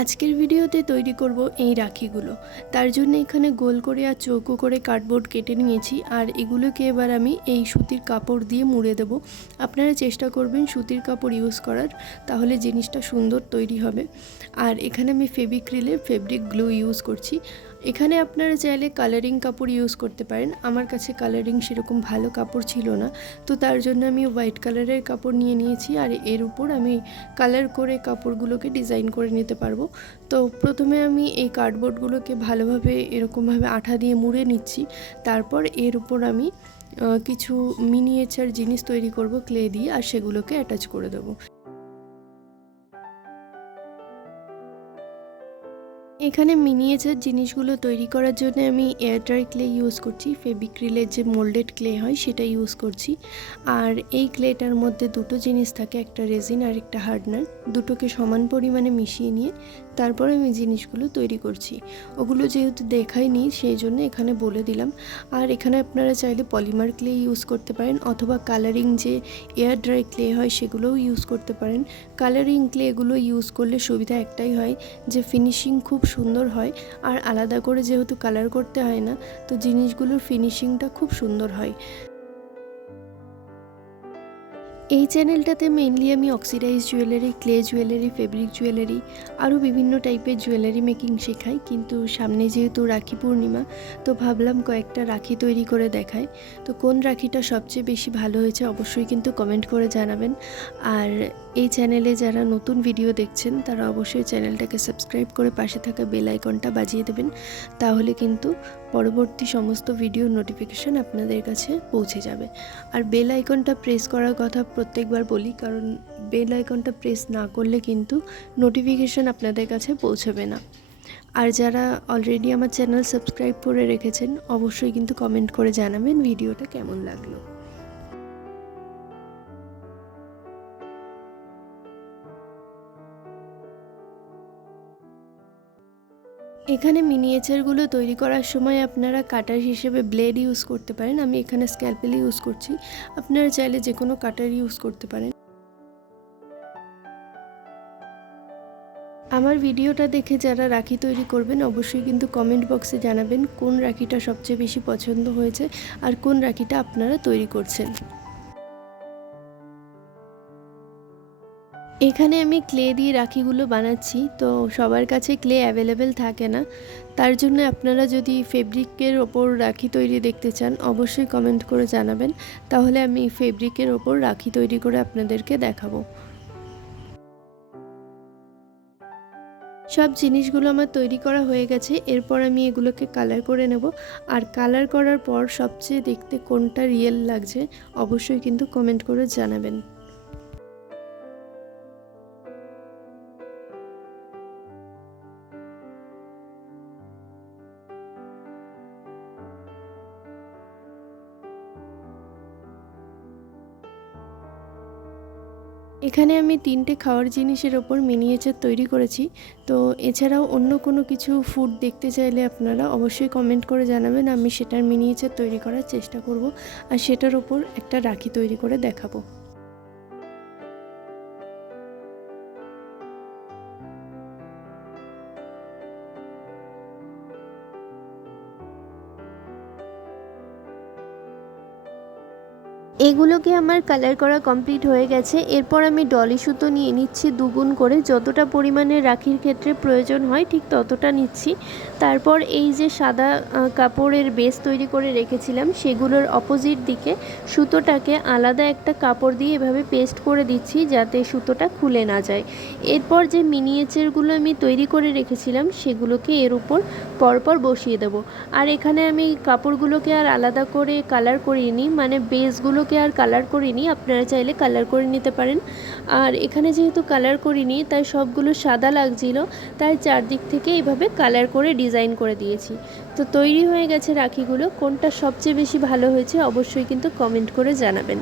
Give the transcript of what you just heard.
আজকের ভিডিওতে তৈরি করব এই রাখিগুলো। তার জন্য এখানে গোল করে আর চৌকো করে কার্ডবোর্ড কেটে নিয়েছি, আর এগুলোকে এবার আমি এই সুতির কাপড় দিয়ে মুড়ে দেব। আপনারা চেষ্টা করবেন সুতির কাপড় ইউজ করার, তাহলে জিনিসটা সুন্দর তৈরি হবে। আর এখানে আমি ফেভিক্রিলের ফেব্রিক গ্লু ইউজ করছি। এখানে আপনারা চাইলে কালারিং কাপড় ইউজ করতে পারেন। আমার কাছে কালারিং সেরকম ভালো কাপড় ছিল না, তো তার জন্য আমি হোয়াইট কালারের কাপড় নিয়ে নিয়েছি, আর এর উপর আমি কালার করে কাপড়গুলোকে ডিজাইন করে নিতে পারবো। তো প্রথমে আমি এই কার্ডবোর্ডগুলোকে ভালোভাবে এরকমভাবে আঠা দিয়ে মুড়ে নিচ্ছি। তারপর এর উপর আমি কিছু মিনিয়েচার জিনিস তৈরি করব ক্লে দিয়ে, আর সেগুলোকে অ্যাটাচ করে দেবো। এখানে মিনিয়েচার জিনিসগুলো তৈরি করার জন্য আমি এয়ার ড্রাই ক্লে ইউজ করছি। ফেভিক্রিলের যে মোল্ডেড ক্লে হয় সেটা ইউজ করছি। আর এই ক্লেটার মধ্যে দুটো জিনিস থাকে, একটা রেজিন আর একটা হার্ডনার। দুটোকে সমান পরিমাণে মিশিয়ে নিয়ে তারপর আমি জিনিসগুলো তৈরি করছি। ওগুলো যেহেতু দেখাইনি সেই জন্য এখানে বলে দিলাম। আর এখানে আপনারা চাইলে পলিমার ক্লে ইউজ করতে পারেন, অথবা কালারিং যে এয়ার ড্রাই ক্লে হয় সেগুলোও ইউজ করতে পারেন। কালারিং ক্লেগুলো ইউজ করলে সুবিধা একটাই হয় যে ফিনিশিং খুব সুন্দর হয়, আর আলাদা করে যেহেতু কালার করতে হয় না, তো জিনিসগুলোর ফিনিশিংটা খুব সুন্দর হয়। এই চ্যানেলটাতে মেইনলি আমি oxidise jewellery, clay jewellery, fabric jewellery, আরও বিভিন্ন টাইপের জুয়েলারি মেকিং শেখাই। কিন্তু সামনে যেহেতু রাখি পূর্ণিমা, তো ভাবলাম কয়েকটা রাখি তৈরি করে দেখাই। তো কোন রাখিটা সবচেয়ে বেশি ভালো হয়েছে অবশ্যই কিন্তু কমেন্ট করে জানাবেন। আর এই চ্যানেলে যারা নতুন ভিডিও দেখছেন তারা অবশ্যই চ্যানেলটাকে সাবস্ক্রাইব করে পাশে থাকা বেল আইকনটা বাজিয়ে দেবেন, তাহলে কিন্তু পরবর্তী সমস্ত ভিডিও নোটিফিকেশান আপনাদের কাছে পৌঁছে যাবে। আর বেল আইকনটা প্রেস করার কথা প্রত্যেকবার বলি, কারণ বেল আইকনটা প্রেস না করলে কিন্তু নোটিফিকেশান আপনাদের কাছে পৌঁছবে না। আর যারা অলরেডি আমার চ্যানেল সাবস্ক্রাইব করে রেখেছেন অবশ্যই কিন্তু কমেন্ট করে জানাবেন ভিডিওটা কেমন লাগলো। এখানে মিনিয়েচারগুলো তৈরি করার সময় আপনারা কাটার হিসেবে ব্লেড ইউজ করতে পারেন। আমি এখানে স্ক্যালপেল ইউজ করছি, আপনারা চাইলে যে কোনো কাটার ইউজ করতে পারেন। আমার ভিডিওটা দেখে যারা রাখি তৈরি করবেন অবশ্যই কিন্তু কমেন্ট বক্সে জানাবেন কোন রাখিটা সবচেয়ে বেশি পছন্দ হয়েছে, আর কোন রাখিটা আপনারা তৈরি করছেন। এখানে আমি ক্লে দিয়ে রাখিগুলো বানাচ্ছি, তো সবার কাছে ক্লে অ্যাভেলেবেল থাকে না। তার জন্য আপনারা যদি ফেব্রিকের ওপর রাখি তৈরি দেখতে চান অবশ্যই কমেন্ট করে জানাবেন, তাহলে আমি ফেব্রিকের ওপর রাখি তৈরি করে আপনাদেরকে দেখাবো। সব জিনিসগুলো আমার তৈরি করা হয়ে গেছে, এরপর আমি এগুলোকে কালার করে নেব। আর কালার করার পর সবচেয়ে দেখতে কোনটা রিয়েল লাগছে অবশ্যই কিন্তু কমেন্ট করে জানাবেন। এখানে আমি 3টে খাওয়ার জিনিসের ওপর মিনিয়েচার তৈরি করেছি। তো এছাড়াও অন্য কোনো কিছু ফুড দেখতে চাইলে আপনারা অবশ্যই কমেন্ট করে জানাবেন, আমি সেটার মিনিয়েচার তৈরি করার চেষ্টা করব, আর সেটার ওপর একটা রাখি তৈরি করে দেখাবো। এগুলোকে আমার কালার করা কমপ্লিট হয়ে গেছে। এরপর আমি ডলি সুতো নিয়ে নিচ্ছি দুগুণ করে, যতটা পরিমাণে রাখির ক্ষেত্রে প্রয়োজন হয় ঠিক ততটা নিচ্ছি। তারপর এই যে সাদা কাপড়ের বেস তৈরি করে রেখেছিলাম সেগুলোর অপোজিট দিকে সুতোটাকে আলাদা একটা কাপড় দিয়ে এভাবে পেস্ট করে দিচ্ছি যাতে সুতোটা খুলে না যায়। এরপর যে মিনিয়েচারগুলো আমি তৈরি করে রেখেছিলাম সেগুলোকে এর উপর পরপর বসিয়ে দেব। আর এখানে আমি কাপড়গুলোকে আর আলাদা করে কালার করিনি, মানে বেসগুলোকে আর কালার করিনি, আপনারা চাইলে কালার করে নিতে পারেন। আর এখানে যেহেতু কালার করিনি তাই সবগুলো সাদা লাগছিল, তাই চারদিক থেকে এইভাবে কালার করে ডিজাইন করে দিয়েছি। তো তৈরি হয়ে গেছে রাখিগুলো। কোনটা সবচেয়ে বেশি ভালো হয়েছে অবশ্যই কিন্তু কমেন্ট করে জানাবেন।